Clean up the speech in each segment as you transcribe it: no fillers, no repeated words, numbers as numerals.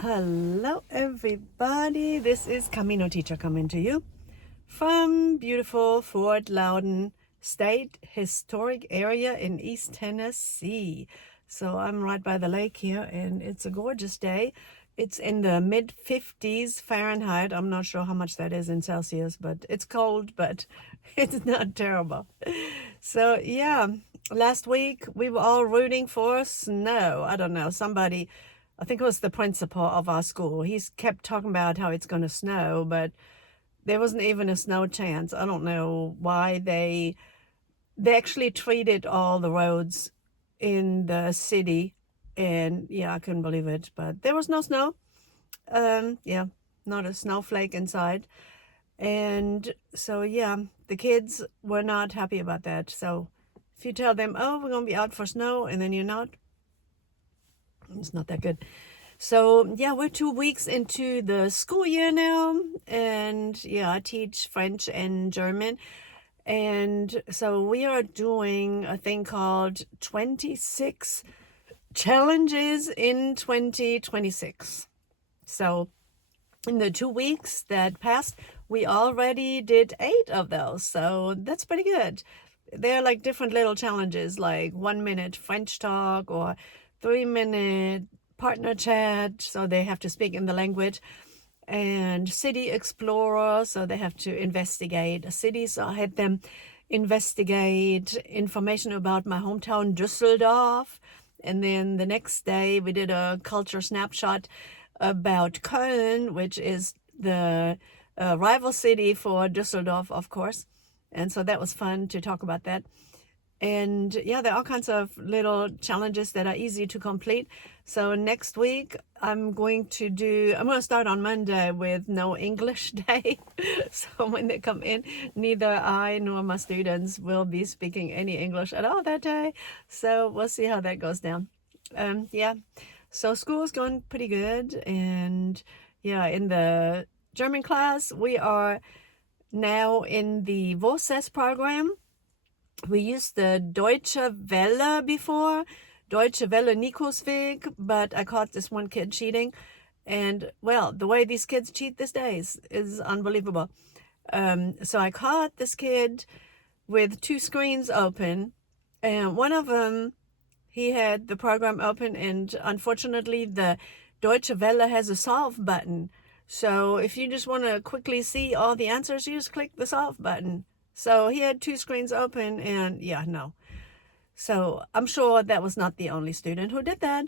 Hello, everybody. This is Camino Teacher coming to you from beautiful Fort Loudoun State Historic Area in East Tennessee. So I'm right by the lake here, and it's a gorgeous day. It's in the mid 50s Fahrenheit. I'm not sure how much that is in Celsius, but it's cold, but it's not terrible. So, yeah, last week we were all rooting for snow. I don't know, somebody, I think it was the principal of our school. He's kept talking about how it's going to snow, but there wasn't even a snow chance. I don't know why they actually treated all the roads in the city, and yeah, I couldn't believe it. But there was no snow. Yeah, not a snowflake inside, and so yeah, the kids were not happy about that. So if you tell them, "Oh, we're gonna be out for snow," and then you're not, it's not that good. So yeah, we're 2 weeks into the school year now, and yeah, I teach French and German. And so we are doing a thing called 26 challenges in 2026. So in the 2 weeks that passed, we already did 8 of those. So that's pretty good. They're like different little challenges, like 1 minute French talk or 3 minute partner chat. So they have to speak in the language. And city explorer, so they have to investigate a city. So I had them investigate information about my hometown Düsseldorf, and then the next day we did a culture snapshot about Köln, which is the rival city for Düsseldorf, of course. And so that was fun to talk about that. And yeah, there are all kinds of little challenges that are easy to complete. So next week I'm going to start on Monday with no English day. So when they come in, neither I nor my students will be speaking any English at all that day. So we'll see how that goes down. Yeah, so school's going pretty good. And yeah, in the German class, we are now in the Voces program. We used the Deutsche Welle before, Deutsche Welle Nikosweg, but I caught this one kid cheating. And well, the way these kids cheat these days is unbelievable. So I caught this kid with 2 screens open, and one of them, he had the program open, and unfortunately, the Deutsche Welle has a solve button. So if you just want to quickly see all the answers, you just click the solve button. So he had 2 screens open, and yeah, no. So I'm sure that was not the only student who did that.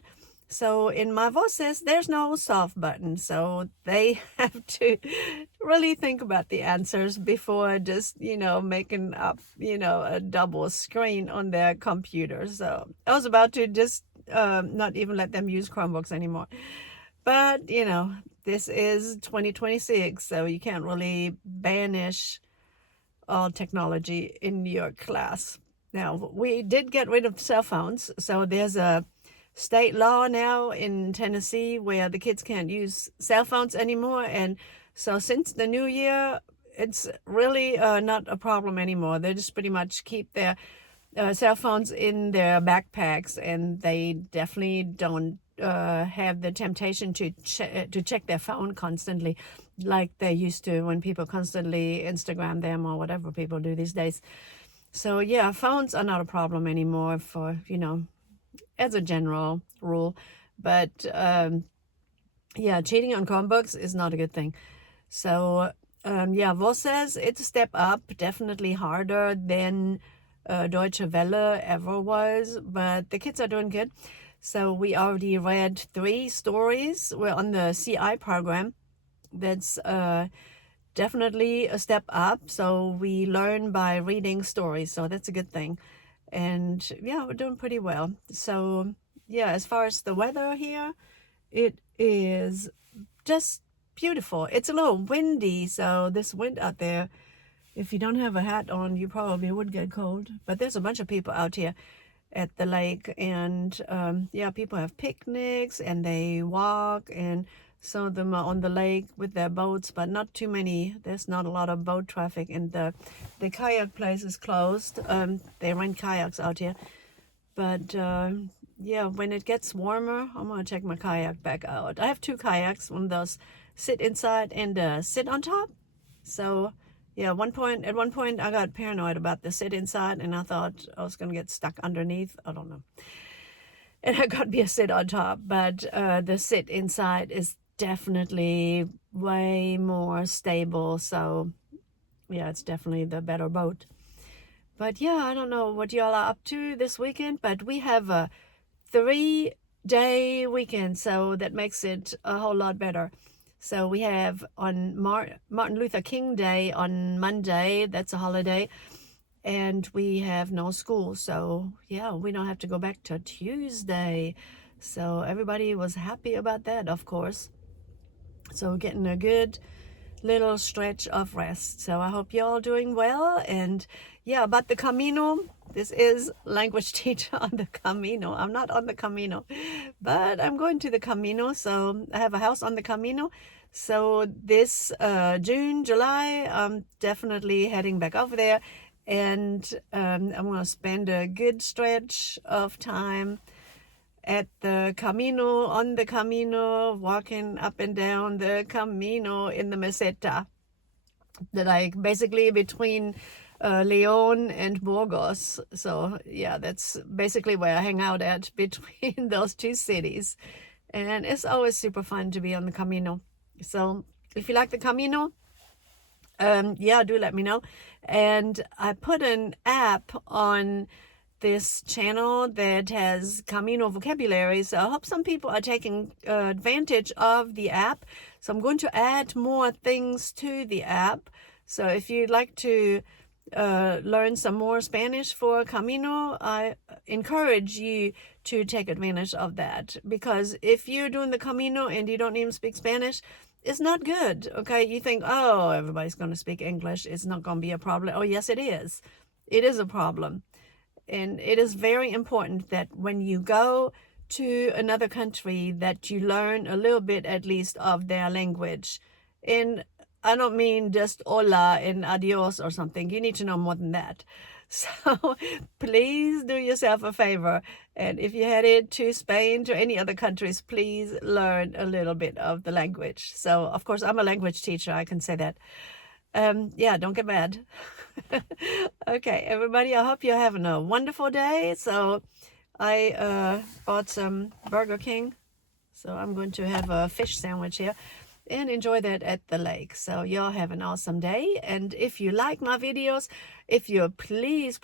So in my Voces, there's no solve button. So they have to really think about the answers before just, making up, a double screen on their computer. So I was about to just not even let them use Chromebooks anymore. But, this is 2026, so you can't really banish all technology in your class. Now, we did get rid of cell phones, so there's a state law now in Tennessee where the kids can't use cell phones anymore. And so since the new year, it's really not a problem anymore. They just pretty much keep their cell phones in their backpacks, and they definitely don't have the temptation to check their phone constantly like they used to when people constantly Instagram them or whatever people do these days. So yeah, phones are not a problem anymore for, as a general rule. But yeah, cheating on Chromebooks is not a good thing. So yeah, Voces, it's a step up, definitely harder than Deutsche Welle ever was, but the kids are doing good. So we already read 3 stories. We're on the CI program. That's definitely a step up. So we learn by reading stories. So that's a good thing. And yeah, we're doing pretty well. So yeah, as far as the weather here, it is just beautiful. It's a little windy. So this wind out there, if you don't have a hat on, you probably would get cold. But there's a bunch of people out here at the lake, and yeah, people have picnics and they walk, and some of them are on the lake with their boats, but not too many. There's not a lot of boat traffic, and the kayak place is closed. They rent kayaks out here, but yeah, when it gets warmer, I'm gonna take my kayak back out. I have two kayaks, one of those sit inside and sit on top. So yeah, at one point I got paranoid about the sit inside and I thought I was gonna get stuck underneath. I don't know. And I got me a sit on top, but the sit inside is definitely way more stable. So yeah, it's definitely the better boat. But yeah, I don't know what y'all are up to this weekend, but we have a 3-day weekend, so that makes it a whole lot better. So we have on Martin Luther King Day on Monday, that's a holiday, and we have no school. So yeah, we don't have to go back to Tuesday. So everybody was happy about that, of course. So getting a good little stretch of rest. So I hope y'all doing well. And yeah, about the Camino, this is language teacher on the Camino. I'm not on the Camino, but I'm going to the Camino. So I have a house on the Camino. So this June, July, I'm definitely heading back over there. And I'm going to spend a good stretch of time at the Camino, on the Camino, walking up and down the Camino in the Meseta, like basically between Leon and Burgos. So yeah, that's basically where I hang out at between those two cities. And it's always super fun to be on the Camino. So if you like the Camino, yeah, do let me know. And I put an app on this channel that has Camino vocabulary. So I hope some people are taking advantage of the app. So I'm going to add more things to the app. So if you'd like to learn some more Spanish for Camino, I encourage you to take advantage of that. Because if you're doing the Camino and you don't even speak Spanish, it's not good. Okay, you think, oh, everybody's going to speak English. It's not going to be a problem. Oh, yes, it is. It is a problem. And it is very important that when you go to another country that you learn a little bit at least of their language. And I don't mean just hola and adios or something. You need to know more than that. So please do yourself a favor. And if you're headed to Spain, to any other countries, please learn a little bit of the language. So, of course, I'm a language teacher. I can say that. Yeah, don't get mad. Okay, everybody, I hope you're having a wonderful day. So I bought some Burger King. So I'm going to have a fish sandwich here and enjoy that at the lake. So y'all have an awesome day. And if you like my videos, if you please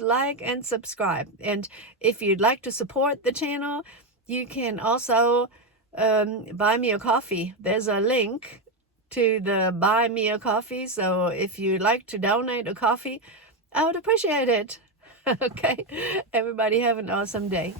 like and subscribe. And if you'd like to support the channel, you can also buy me a coffee. There's a link to the buy me a coffee. So if you'd like to donate a coffee, I would appreciate it. Okay, everybody have an awesome day.